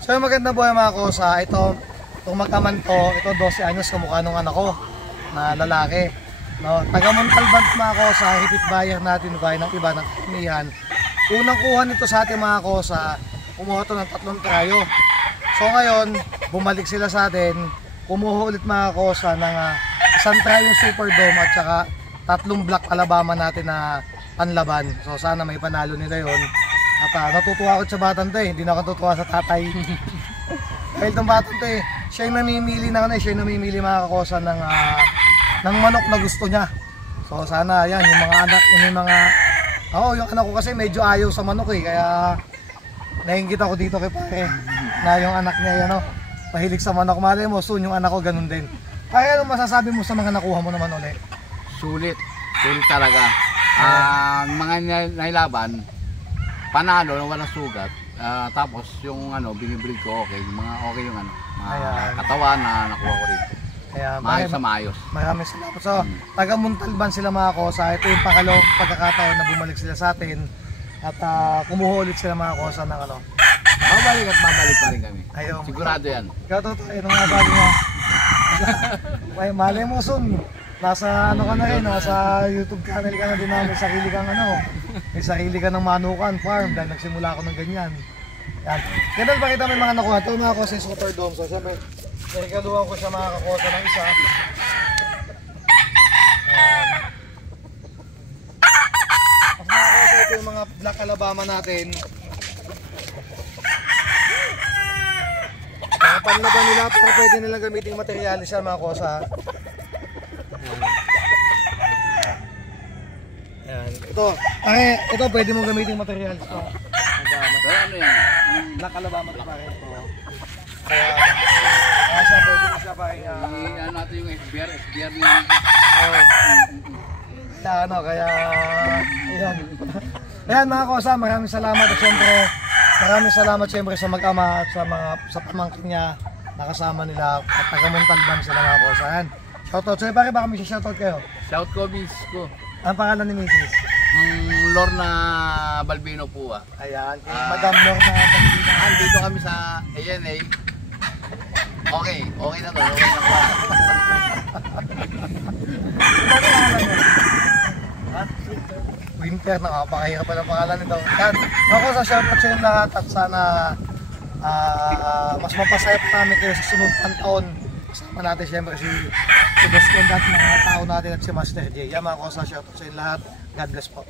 So maganda po mga kosa, itong mag-aman to, ito 12 anyos kamukha nung anak ko na lalaki. No, taga Montalban mga kosa, hipit buyer natin gaya ng iba ng kamihan. Unang kuha nito sa ating mga kosa, kumuha to ng 3 trayo. So ngayon, bumalik sila sa atin, kumuha ulit mga kosa ng isang trayong Superdome at saka 3 Black Alabama natin na panlaban. So sana may panalo nila yon. At natutuwa ako sa batang to hindi na ako natutuwa sa tatay. Dahil itong batang to siya yung namimili siya yung namimili mga kakosa ng manok na gusto niya. So sana yan, yung mga anak, yung anak ko kasi medyo ayaw sa manok kaya nainggit ako dito kay pare na yung anak niya mahilig sa manok. Malay mo, soon yung anak ko ganun din. Kaya ano masasabi mo sa mga nakuha mo naman ulit? Sulit talaga. Mga nailaban, panalo na walang sugat. Tapos yung binibreed ko okay, yung mga okay yung katawan na nakuha ko rito. Kaya maayos sa maayos. Maraming salamat. So, taga Montalban sila mga kosa. Ito yung pangalawang pagkakataon na bumalik sila sa atin at kumuha ulit sila mga kosa ng babalik at babalik pa rin kami. Ayaw, sigurado yan. Kaya totoo, ito nga sabi nga. Malay mo soon. Nasa ka na rin, nasa YouTube channel ka na din namin, may sarili ka ng manukan farm dahil nagsimula ako ng ganyan. Yan. Ganun pakita mo yung mga nakuha. Ito mga kosa yung Superdome. So siyempre, nagkaluhan ko siya mga kakosa ng isa. Mas mga kosa ito yung mga Black Alabama natin. Mga panlaban nila, pero pwede nilang gamitin materyales yan mga kosa. Yan. Ito pwede mong gamitin materials to. Ano yan? Black Alabama to pare. Kaya siya pwede mo siya pare. Ano natin yung SBR niya. Kaya ayan. Ayan mga kosa, maraming salamat at siyempre sa mag-ama at sa pamangkin niya nakasama nila at taga Montalban sila mga kosa. Ayan. Shoutout. So pare baka may shoutout kayo. Shout ko miss ko. Ang pangalan ni Mrs. Lorna Balbino po Ayan, Madam Lorna Balbino. Dito kami sa ANA. Okay na to. Winter, nakapakahirap pa ng pangalan nito. Yan, ako sa shoutout sa inyo lahat at sana mas mapasaya pa namin kayo sa sunod ang taon. Kasama natin siyempre si Boss Ken at mga tao natin at si Master J. Yan mga kosa, shoutout sa inyo lahat. God bless po.